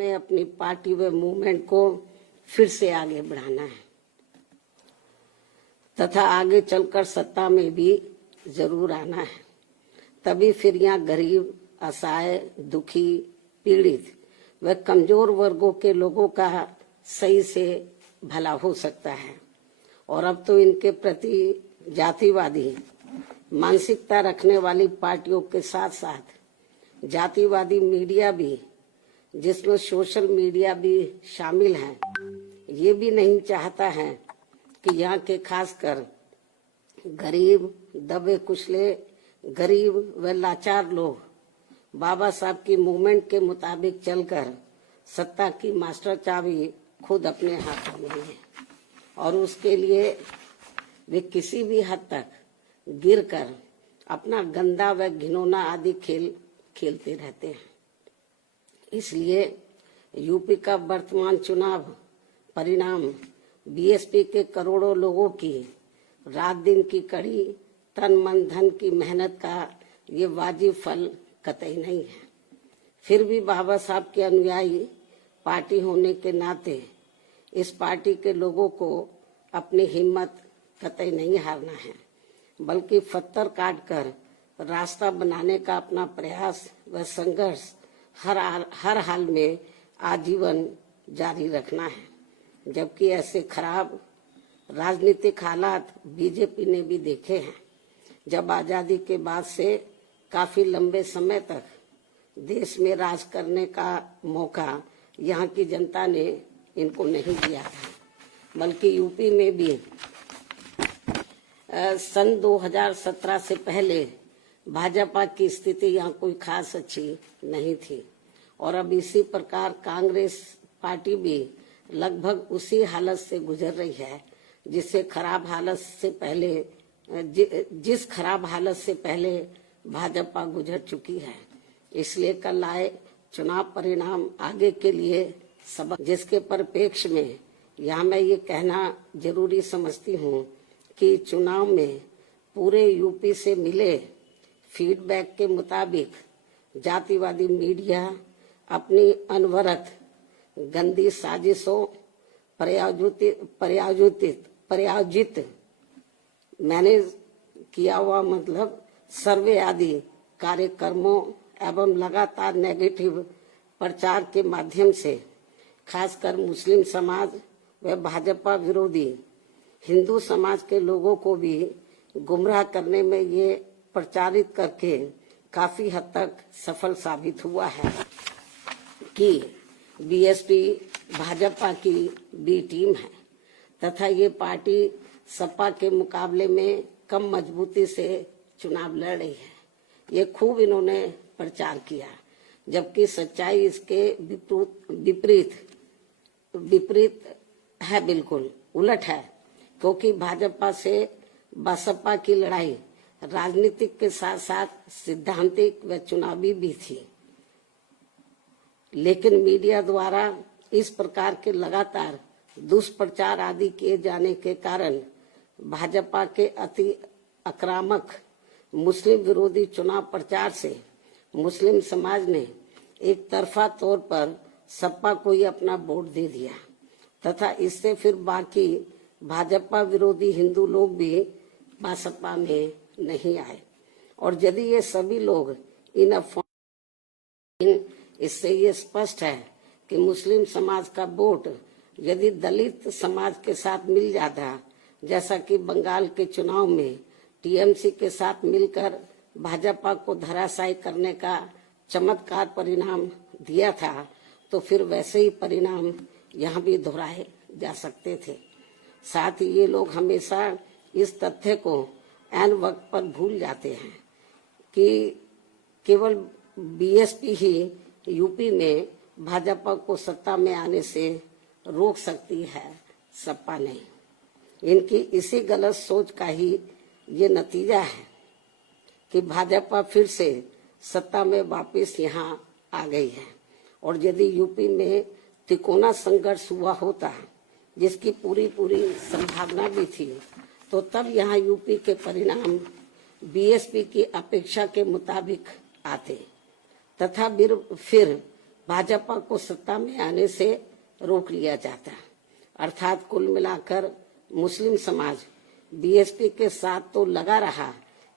में अपनी पार्टी व मूवमेंट को फिर से आगे बढ़ाना है तथा आगे चलकर सत्ता में भी जरूर आना है। तभी फिर यहाँ गरीब, असहाय, दुखी, पीड़ित व कमजोर वर्गों के लोगों का सही से भला हो सकता है। और अब तो इनके प्रति जातिवादी मानसिकता रखने वाली पार्टियों के साथ साथ जातिवादी मीडिया भी, जिसमें सोशल मीडिया भी शामिल है, ये भी नहीं चाहता है कि यहाँ के खासकर गरीब, दबे कुचले, गरीब व लाचार लोग बाबा साहब की मूवमेंट के मुताबिक चलकर सत्ता की मास्टर चाबी खुद अपने हाथों में है और उसके लिए वे किसी भी हद तक गिरकर अपना गंदा व घिनौना आदि खेल खेलते रहते हैं। इसलिए यूपी का वर्तमान चुनाव परिणाम बीएसपी के करोड़ों लोगों की रात दिन की कड़ी तन मन धन की मेहनत का ये वाजिब फल कतई नहीं है। फिर भी बाबा साहब के अनुयायी पार्टी होने के नाते इस पार्टी के लोगों को अपनी हिम्मत कतई नहीं हारना है, बल्कि पत्थर काट कर रास्ता बनाने का अपना प्रयास व संघर्ष हर हाल में आजीवन जारी रखना है। जबकि ऐसे खराब राजनीतिक हालात बीजेपी ने भी देखे हैं, जब आजादी के बाद से काफी लंबे समय तक देश में राज करने का मौका यहाँ की जनता ने इनको नहीं दिया था, बल्कि यूपी में भी सन 2017 से पहले भाजपा की स्थिति यहाँ कोई खास अच्छी नहीं थी। और अब इसी प्रकार कांग्रेस पार्टी भी लगभग उसी हालत से गुजर रही है जिस खराब हालत से पहले भाजपा गुजर चुकी है। इसलिए कल आए चुनाव परिणाम आगे के लिए सबक, जिसके परिप्रेक्ष्य में यहाँ मैं ये कहना जरूरी समझती हूँ कि चुनाव में पूरे यूपी से मिले फीडबैक के मुताबिक जातिवादी मीडिया अपनी अनवरत गंदी साजिशों प्रायोजित मैनेज किया हुआ सर्वे आदि कार्यक्रमों एवं लगातार नेगेटिव प्रचार के माध्यम से खासकर मुस्लिम समाज व भाजपा विरोधी हिंदू समाज के लोगों को भी गुमराह करने में ये प्रचारित करके काफी हद तक सफल साबित हुआ है कि बीएसपी भाजपा की बी टीम है तथा ये पार्टी सपा के मुकाबले में कम मजबूती से चुनाव लड़ रही है। ये खूब इन्होंने प्रचार किया, जबकि सच्चाई इसके विपरीत है, बिल्कुल उलट है। क्योंकि भाजपा से बसपा की लड़ाई राजनीतिक के साथ साथ सिद्धांतिक व चुनावी भी थी, लेकिन मीडिया द्वारा इस प्रकार के लगातार दुष्प्रचार आदि किए जाने के कारण भाजपा के अति आक्रामक मुस्लिम विरोधी चुनाव प्रचार से मुस्लिम समाज ने एक तरफा तौर पर सपा को ही अपना वोट दे दिया तथा इससे फिर बाकी भाजपा विरोधी हिंदू लोग भी बसपा में नहीं आए। और यदि ये सभी लोग इससे ये स्पष्ट है कि मुस्लिम समाज का वोट यदि दलित समाज के साथ मिल जाता, जैसा कि बंगाल के चुनाव में टीएमसी के साथ मिलकर भाजपा को धराशायी करने का चमत्कार परिणाम दिया था, तो फिर वैसे ही परिणाम यहाँ भी दोहराए जा सकते थे। साथ ही ये लोग हमेशा इस तथ्य को ऐन वक्त पर भूल जाते हैं कि केवल बीएसपी ही यूपी में भाजपा को सत्ता में आने से रोक सकती है, सपा नहीं। इनकी इसी गलत सोच का ही ये नतीजा है कि भाजपा फिर से सत्ता में वापस यहाँ आ गई है। और यदि यूपी में तिकोना संघर्ष हुआ होता, जिसकी पूरी संभावना भी थी, तो तब यहाँ यूपी के परिणाम बीएसपी की अपेक्षा के मुताबिक आते तथा फिर भाजपा को सत्ता में आने से रोक लिया जाता। अर्थात कुल मिलाकर मुस्लिम समाज बीएसपी के साथ तो लगा रहा,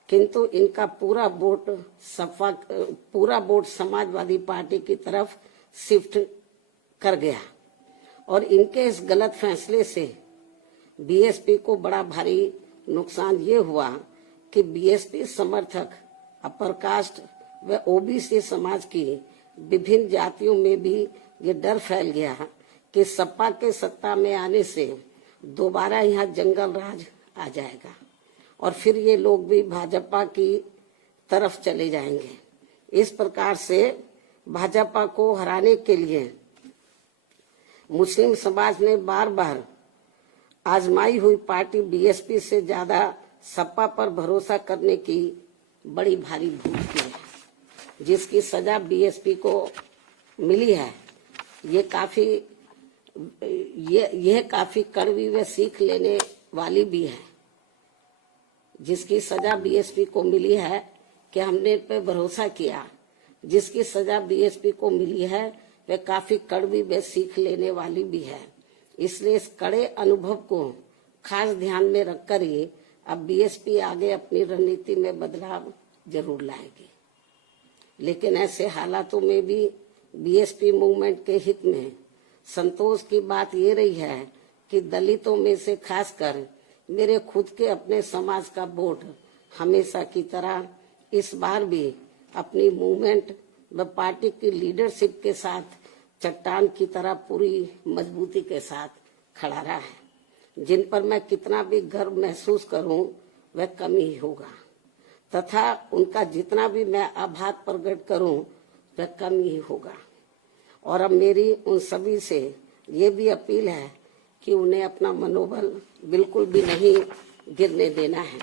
किंतु इनका पूरा वोट समाजवादी पार्टी की तरफ शिफ्ट कर गया और इनके इस गलत फैसले से बीएसपी को बड़ा भारी नुकसान ये हुआ कि बीएसपी समर्थक अपर कास्ट व ओबीसी समाज की विभिन्न जातियों में भी ये डर फैल गया कि सपा के सत्ता में आने से दोबारा यहाँ जंगल राज आ जाएगा और फिर ये लोग भी भाजपा की तरफ चले जाएंगे। इस प्रकार से भाजपा को हराने के लिए मुस्लिम समाज ने बार बार आजमाई हुई पार्टी बीएसपी से ज्यादा सपा पर भरोसा करने की बड़ी भारी भूल की है, जिसकी सजा बीएसपी को मिली है। यह काफी कड़वी व सीख लेने वाली भी है। जिसकी सजा बीएसपी को मिली है कि हमने इन पे भरोसा किया, जिसकी सजा बीएसपी को मिली है वह काफी कड़वी व सीख लेने वाली भी है। इसलिए इस कड़े अनुभव को खास ध्यान में रखकर ही अब बीएसपी आगे अपनी रणनीति में बदलाव जरूर लाएगी। लेकिन ऐसे हालातों में भी बीएसपी मूवमेंट के हित में संतोष की बात ये रही है कि दलितों में से खासकर मेरे खुद के अपने समाज का वोट हमेशा की तरह इस बार भी अपनी मूवमेंट व पार्टी की लीडरशिप के साथ चट्टान की तरह पूरी मजबूती के साथ खड़ा रहा है। जिन पर मैं कितना भी गर्व महसूस करूं वह कम ही होगा तथा उनका जितना भी मैं आभार प्रकट करूं वह कम ही होगा। और अब मेरी उन सभी से ये भी अपील है कि उन्हें अपना मनोबल बिल्कुल भी नहीं गिरने देना है,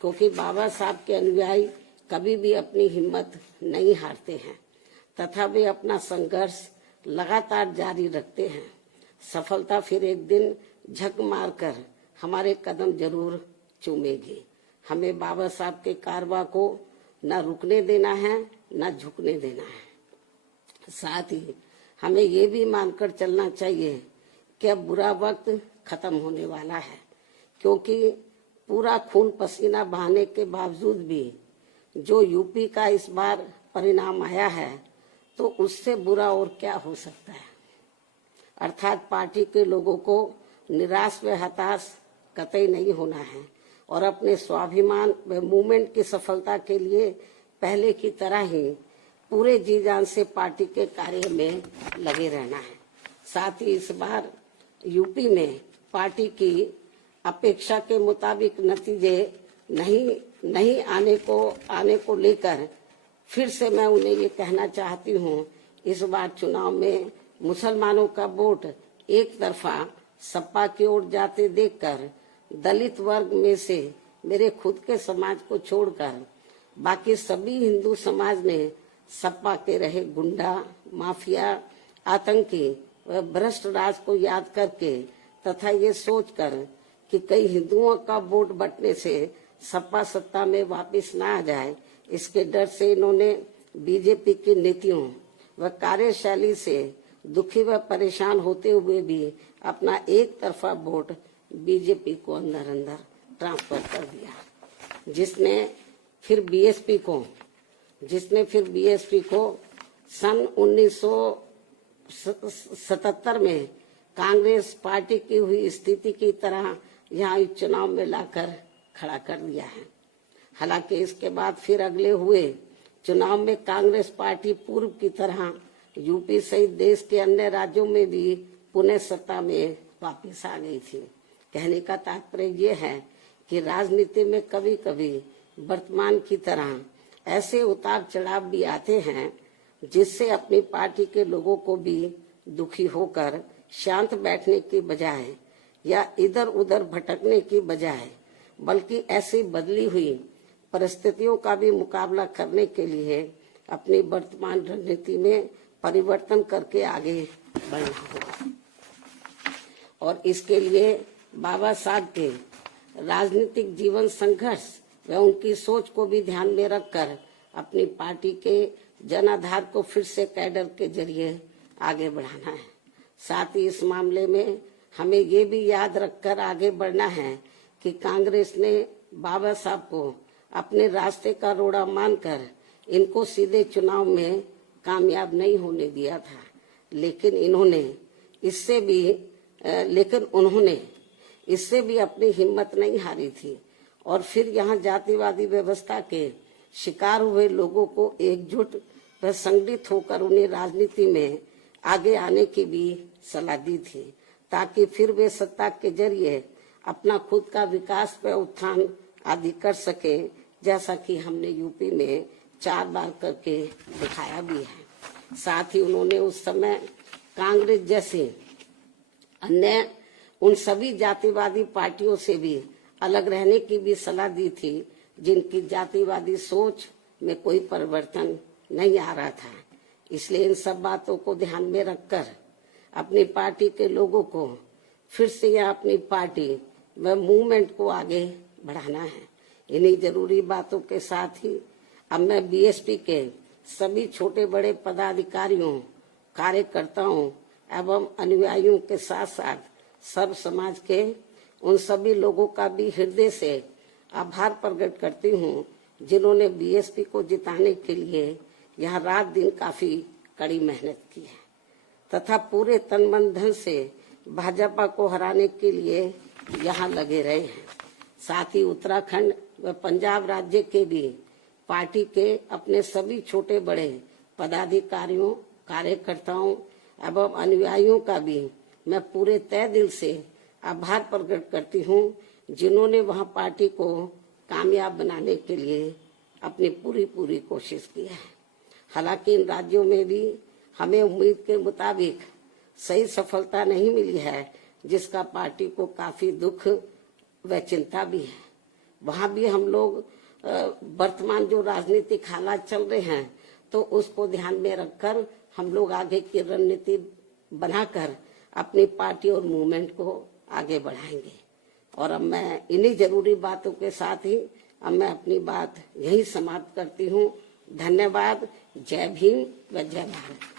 क्योंकि बाबा साहब के अनुयायी कभी भी अपनी हिम्मत नहीं हारते हैं तथा वे अपना संघर्ष लगातार जारी रखते हैं। सफलता फिर एक दिन झक मारकर हमारे कदम जरूर चूमेगी। हमें बाबा साहब के कारवा को न रुकने देना है न झुकने देना है। साथ ही हमें ये भी मानकर चलना चाहिए कि अब बुरा वक्त खत्म होने वाला है, क्योंकि पूरा खून पसीना बहाने के बावजूद भी जो यूपी का इस बार परिणाम आया है तो उससे बुरा और क्या हो सकता है। अर्थात पार्टी के लोगों को निराश व हताश कतई नहीं होना है और अपने स्वाभिमान व मूवमेंट की सफलता के लिए पहले की तरह ही पूरे जी जान से पार्टी के कार्य में लगे रहना है। साथ ही इस बार यूपी में पार्टी की अपेक्षा के मुताबिक नतीजे नहीं आने को लेकर फिर से मैं उन्हें ये कहना चाहती हूँ, इस बार चुनाव में मुसलमानों का वोट एक तरफा सपा की ओर जाते देखकर दलित वर्ग में से मेरे खुद के समाज को छोड़कर बाकी सभी हिंदू समाज ने सपा के रहे गुंडा, माफिया, आतंकी व भ्रष्ट राज को याद करके तथा ये सोचकर कि कई हिंदुओं का वोट बंटने से सपा सत्ता में वापस न आ जाए, इसके डर से इन्होंने बीजेपी की नीतियों व कार्यशैली से दुखी व परेशान होते हुए भी अपना एक तरफा वोट बीजेपी को अंदर अंदर ट्रांसफर कर दिया, जिसने फिर बीएसपी को सन 1977 में कांग्रेस पार्टी की हुई स्थिति की तरह यहाँ इस चुनाव में लाकर खड़ा कर दिया है। हालांकि इसके बाद फिर अगले हुए चुनाव में कांग्रेस पार्टी पूर्व की तरह यूपी सहित देश के अन्य राज्यों में भी पुनः सत्ता में वापस आ गई थी। कहने का तात्पर्य ये है कि राजनीति में कभी कभी वर्तमान की तरह ऐसे उतार चढ़ाव भी आते हैं जिससे अपनी पार्टी के लोगों को भी दुखी होकर शांत बैठने की बजाय या इधर उधर भटकने की बजाय बल्कि ऐसी बदली हुई परिस्थितियों का भी मुकाबला करने के लिए अपनी वर्तमान रणनीति में परिवर्तन करके आगे बढ़ना होगा। और इसके लिए बाबा साहब के राजनीतिक जीवन संघर्ष व उनकी सोच को भी ध्यान में रखकर अपनी पार्टी के जनाधार को फिर से कैडर के जरिए आगे बढ़ाना है। साथ ही इस मामले में हमें ये भी याद रखकर आगे बढ़ना है कि कांग्रेस ने बाबा साहब को अपने रास्ते का रोड़ा मानकर इनको सीधे चुनाव में कामयाब नहीं होने दिया था, लेकिन उन्होंने इससे भी अपनी हिम्मत नहीं हारी थी और फिर यहाँ जातिवादी व्यवस्था के शिकार हुए लोगों को एकजुट व संगठित होकर उन्हें राजनीति में आगे आने की भी सलाह दी थी, ताकि फिर वे सत्ता के जरिए अपना खुद का विकास व उत्थान आदि कर सके, जैसा कि हमने यूपी में 4 बार करके दिखाया भी है। साथ ही उन्होंने उस समय कांग्रेस जैसे अन्य उन सभी जातिवादी पार्टियों से भी अलग रहने की भी सलाह दी थी, जिनकी जातिवादी सोच में कोई परिवर्तन नहीं आ रहा था। इसलिए इन सब बातों को ध्यान में रखकर अपनी पार्टी के लोगों को फिर से यह अपनी पार्टी व मूवमेंट को आगे बढ़ाना है। इन्हीं जरूरी बातों के साथ ही अब मैं बीएसपी के सभी छोटे बड़े पदाधिकारियों, कार्यकर्ताओं एवं अनुयायियों के साथ साथ सब समाज के उन सभी लोगों का भी हृदय से आभार प्रकट करती हूँ, जिन्होंने बीएसपी को जिताने के लिए यहाँ रात दिन काफी कड़ी मेहनत की है तथा पूरे तन मन धन से भाजपा को हराने के लिए यहाँ लगे रहे हैं। साथ ही उत्तराखंड व पंजाब राज्य के भी पार्टी के अपने सभी छोटे बड़े पदाधिकारियों, कार्यकर्ताओं एवं अनुयायियों का भी मैं पूरे तय दिल से आभार प्रकट करती हूँ, जिन्होंने वहां पार्टी को कामयाब बनाने के लिए अपनी पूरी कोशिश की है। हालांकि इन राज्यों में भी हमें उम्मीद के मुताबिक सही सफलता नहीं मिली है, जिसका पार्टी को काफी दुख व चिंता भी है। वहां भी हम लोग वर्तमान जो राजनीतिक हालात चल रहे हैं, तो उसको ध्यान में रखकर हम लोग आगे की रणनीति बनाकर अपनी पार्टी और मूवमेंट को आगे बढ़ाएंगे। और अब मैं इन्हीं जरूरी बातों के साथ ही अब मैं अपनी बात यही समाप्त करती हूँ। धन्यवाद। जय भीम व जय भारत।